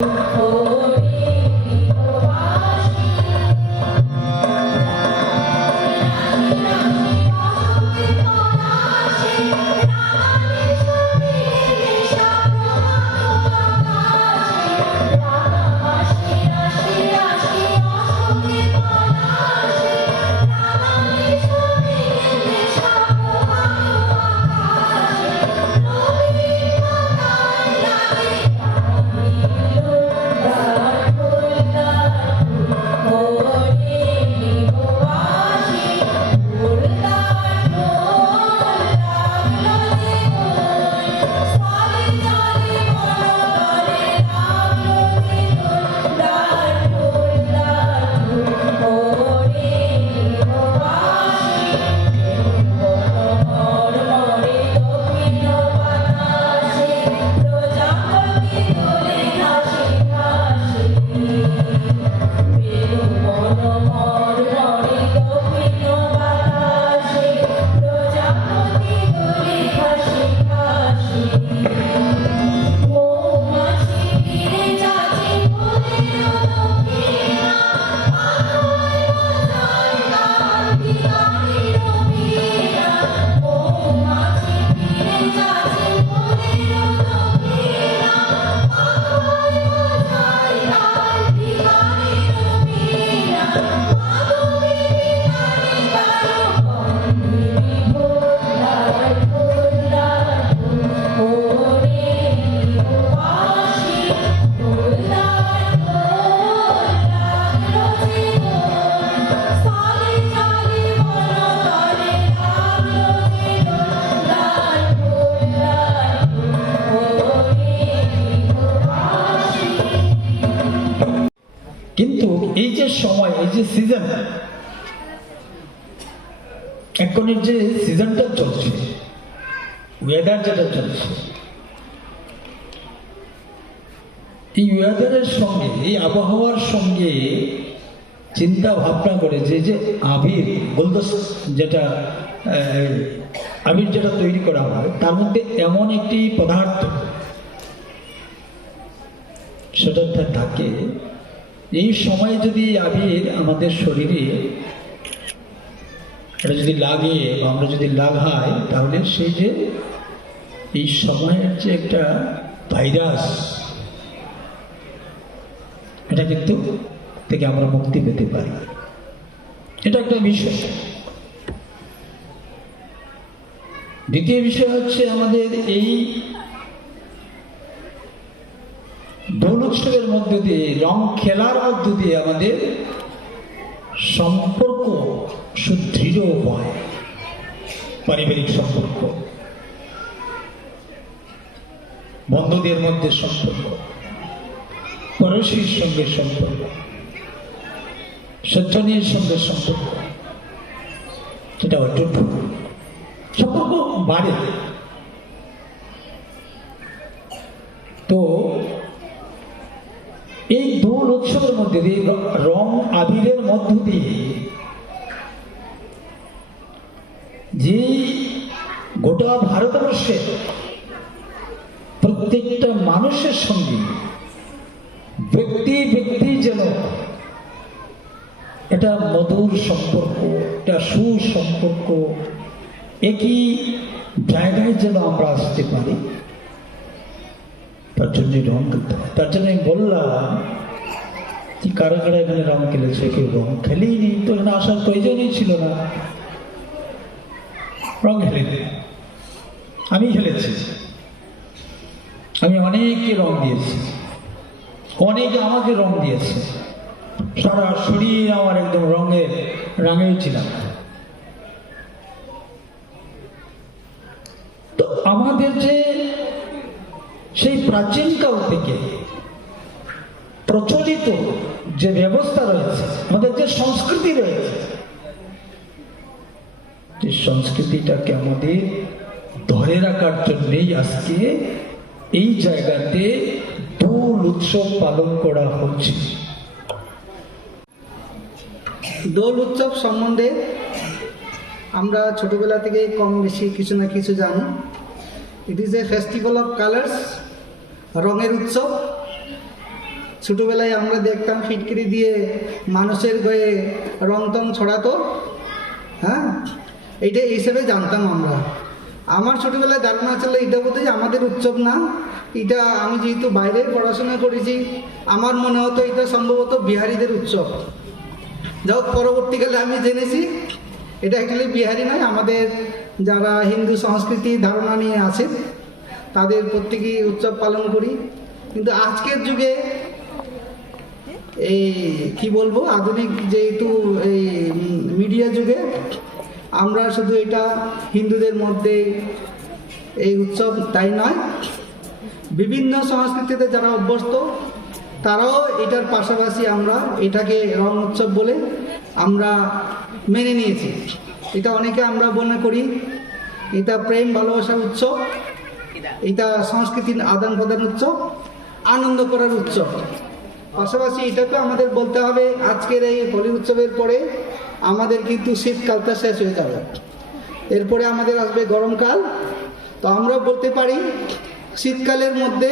কিন্তু এই যে সময়, এই যে সিজন এখনের যে সিজনটা চলছে ওয়েদার যেটা চলছে, এই ওয়েদারের সঙ্গে, এই আবহাওয়ার সঙ্গে চিন্তা ভাবনা করে যে যে আবির গোলদস যেটা আবির যেটা তৈরি করা হয়, তার মধ্যে এমন একটি পদার্থ সেটা থাকে এই সময় যদি আবির আমাদের শরীরে এটা যদি লাগে বা আমরা যদি লাগাই তাহলে সেই যে এই সময়ের যে একটা ভাইরাস, এটা কিন্তু থেকে আমরা মুক্তি পেতে পারি। এটা একটা বিষয়। দ্বিতীয় বিষয় হচ্ছে আমাদের এই দোল উৎসবের মধ্য দিয়ে, রং খেলার মধ্য দিয়ে আমাদের সম্পর্ক সুদৃঢ় হয়। পারিবারিক সম্পর্ক। বন্ধুদের মধ্যে সম্পর্ক। পড়োশীর সঙ্গে সম্পর্ক। সজ্জনের সঙ্গে সম্পর্ক। সেটা অটুট। সম্পর্ক বাড়ে তো এই দোল উৎসবের মধ্যে দিয়ে র- আবিরের মধ্য দিয়ে যে গোটা ভারতবর্ষে প্রত্যেকটা মানুষের সঙ্গে ব্যক্তি ব্যক্তি যেন এটা মধুর সম্পর্ক এটা সুসম্পর্ক, একই জায়গায় যেন আমরা আসতে পারি, তার জন্য রং হয়। তার জন্য আমি বললাম কি কারা কারা এখানে রং খেলেছে কেউ রং খেলেই নি তো এখানে আসার প্রয়োজনই ছিল না। রং খেলে আমি খেলেছি। আমি অনেকে রং দিয়েছি। অনেকে আমাকে রং দিয়েছে। সারা শরীর আমার একদম রঙে, রাঙেই ছিলাম তো আমাদের যে সেই প্রাচীনকাল থেকে প্রচলিত যে ব্যবস্থা রয়েছে, আমাদের যে সংস্কৃতি রয়েছে, যে সংস্কৃতিটাকে আমাদের ধরে রাখার জন্যই আজকে এই জায়গাতে দোল উৎসব পালন করা হচ্ছে। দোল উৎসব সম্বন্ধে আমরা ছোটবেলা থেকে কম বেশি কিছু না কিছু জানি। It is a festival of colours রঙের উৎসব। ছোটোবেলায় আমরা দেখতাম ফিটকিরি দিয়ে মানুষের গায়ে রং টং ছড়াতো। হ্যাঁ? এইটা এই হিসেবে জানতাম আমরা। আমার ছোটোবেলায় ধারণা ছিল এটা বোধহয় আমাদের উৎসব না। এটা আমি যেহেতু বাইরে পড়াশোনা করেছি, আমার মনে হতো এটা সম্ভবত বিহারিদের উৎসব। যাই পরবর্তীকালে আমি জেনেছি, এটা অ্যাকচুয়ালি বিহারি নয়, আমাদের যারা হিন্দু সংস্কৃতি ধারণা নিয়ে আছে, তাদের প্রত্যেকেই উৎসব পালন করি। কিন্তু আজকের যুগে এই কি বলব? আধুনিক যেহেতু এই মিডিয়া যুগে, আমরা শুধু এটা হিন্দুদের মধ্যে এই উৎসব তাই নয়। বিভিন্ন সংস্কৃতিতে যারা অভ্যস্ত, তারাও এটার পাশাপাশি আমরা এটাকে রং উৎসব বলে আমরা মেনে নিয়েছি। এটা অনেকে আমরা মনে করি, এটা প্রেম ভালোবাসার উৎসব, এটা সংস্কৃতির আদান প্রদান উৎসব, আনন্দ করার উৎসব। পাশাপাশি এটাকে আমাদের বলতে হবে, আজকের এই হোলি উৎসবের পরে আমাদের কিন্তু শীতকালটা শেষ হয়ে যাবে। এরপরে আমাদের আসবে গরমকাল। তো আমরা বলতে পারি, শীতকালের মধ্যে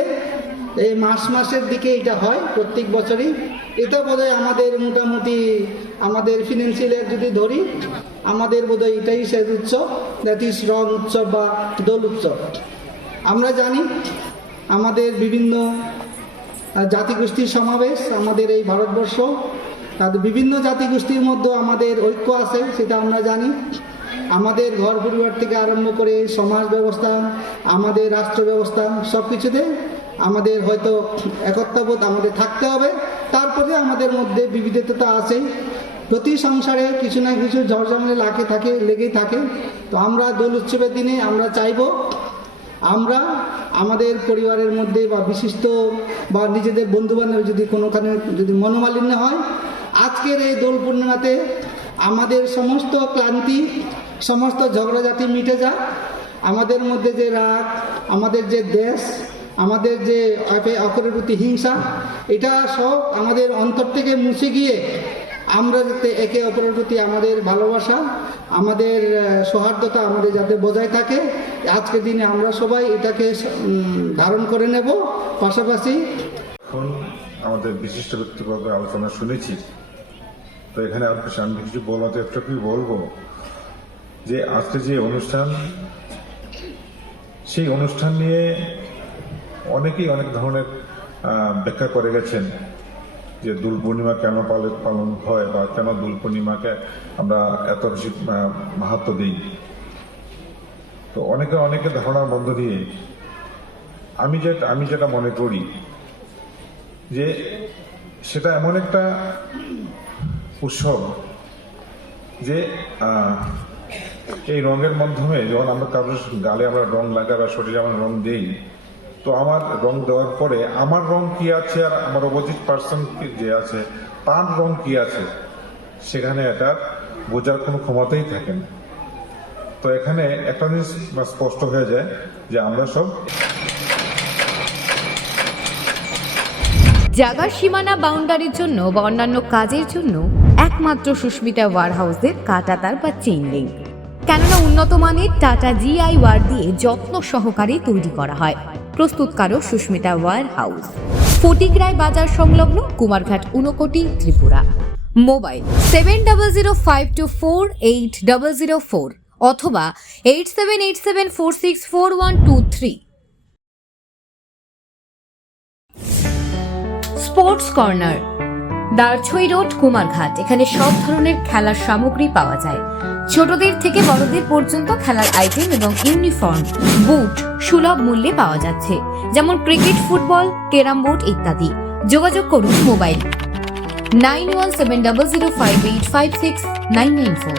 এই মাস মাসের দিকে এটা হয় প্রত্যেক বছরই। এটা বোধহয় আমাদের মোটামুটি, আমাদের ফিনান্সিয়ালের যদি ধরি, আমাদের বোধহয় এটাই শেষ উৎসব দ্যাট ইজ রং উৎসব বা দোল উৎসব। আমরা জানি, আমাদের বিভিন্ন জাতিগোষ্ঠীর সমাবেশ, আমাদের এই ভারতবর্ষ বিভিন্ন জাতিগোষ্ঠীর মধ্যে আমাদের ঐক্য আছে, সেটা আমরা জানি। আমাদের ঘর পরিবার থেকে আরম্ভ করে সমাজ ব্যবস্থা, আমাদের রাষ্ট্র ব্যবস্থা সব কিছুতে আমাদের হয়তো একত্রবোধ আমাদের থাকতে হবে। তারপরে আমাদের মধ্যে বিবিধতা আছে। প্রতি সংসারে কিছু না কিছু ঝড়ঝামলে লাগে থাকে, লেগেই থাকে। তো আমরা দোল উৎসবের দিনে আমরা চাইব আমরা আমাদের পরিবারের মধ্যে বা বিশিষ্ট বা নিজেদের বন্ধুবান্ধব যদি কোনোখানে যদি মনোমালিন্য হয়, আজকের এই দোল পূর্ণিমাতে আমাদের সমস্ত ক্লান্তি, সমস্ত ঝগড়াঝাটি মিটে যাক। আমাদের মধ্যে যে রাগ, আমাদের যে দেশ, আমাদের যে অপরের প্রতি হিংসা, এটা সব আমাদের অন্তর থেকে মুছে গিয়ে আমরা যাতে একে অপরের প্রতি আমাদের ভালোবাসা, আমাদের সৌহার্দ্যতা আমাদের যাতে বজায় থাকে, আজকের দিনে আমরা সবাই এটাকে ধারণ করে নেব। পাশাপাশি এখন আমাদের বিশিষ্ট ব্যক্তিগত আলোচনা শুনেছি। তো এখানে আর কিছু আমি কিছু বলাতে একটুকুই বলব? যে আজকে যে অনুষ্ঠান, সেই অনুষ্ঠান নিয়ে অনেকেই অনেক ধরনের ব্যাখ্যা করে গেছেন। যে দুল পূর্ণিমা কেন পালন হয় বা কেন দুল পূর্ণিমাকে আমরা এত বেশি মাহাত্ম দিই? তো অনেকে অনেকে ধারণার মধ্য দিয়ে আমি যেটা আমি যেটা মনে করি যে সেটা এমন একটা উৎসব যে এই রঙের মাধ্যমে যখন আমরা কারোর গালে আমরা রং লাগাই বা শরীরে আমরা রং দেই তো আমার রং দেওয়ার পরে আমার রং কি আছে আর আমার অপোজিট পার্সন যে আছে, তার রং কি আছে, সেখানে এটা বোঝার কোনো ক্ষমতাই থাকে না। তো এখানে একটা জিনিস স্পষ্ট হয়ে যায় যে আমরা সব জাগার সীমানা বাউন্ডারির জন্য বা অন্যান্য কাজের জন্য একমাত্র সুস্মিতা ওয়ার হাউসের কাটাতার বা চেইন লিঙ্ক কেননা উন্নত মানের টাটা জিআই ওয়ার দিয়ে যত্ন সহকারে তৈরি করা হয়। প্রস্তুতকারক সুস্মিতা ওয়ার হাউস ফটিকরায় বাজার সংলগ্ন Kumarghat Unakoti Tripura. Mobile seven double zero five two four eight double zero four অথবা eight seven eight seven four six four one two three. Sports corner Darchhai road, Kumarghat. এখানে সব ধরনের খেলার সামগ্রী পাওয়া যায়। ছোটদের থেকে বড়দের পর্যন্ত খেলার আইটেম এবং ইউনিফর্ম, বুট, সুলভ মূল্যে পাওয়া যাচ্ছে। যেমন ক্রিকেট, ফুটবল, ক্যারাম বোর্ড ইত্যাদি। যোগাযোগ করুন mobile nine one seven double zero five eight five six nine nine four.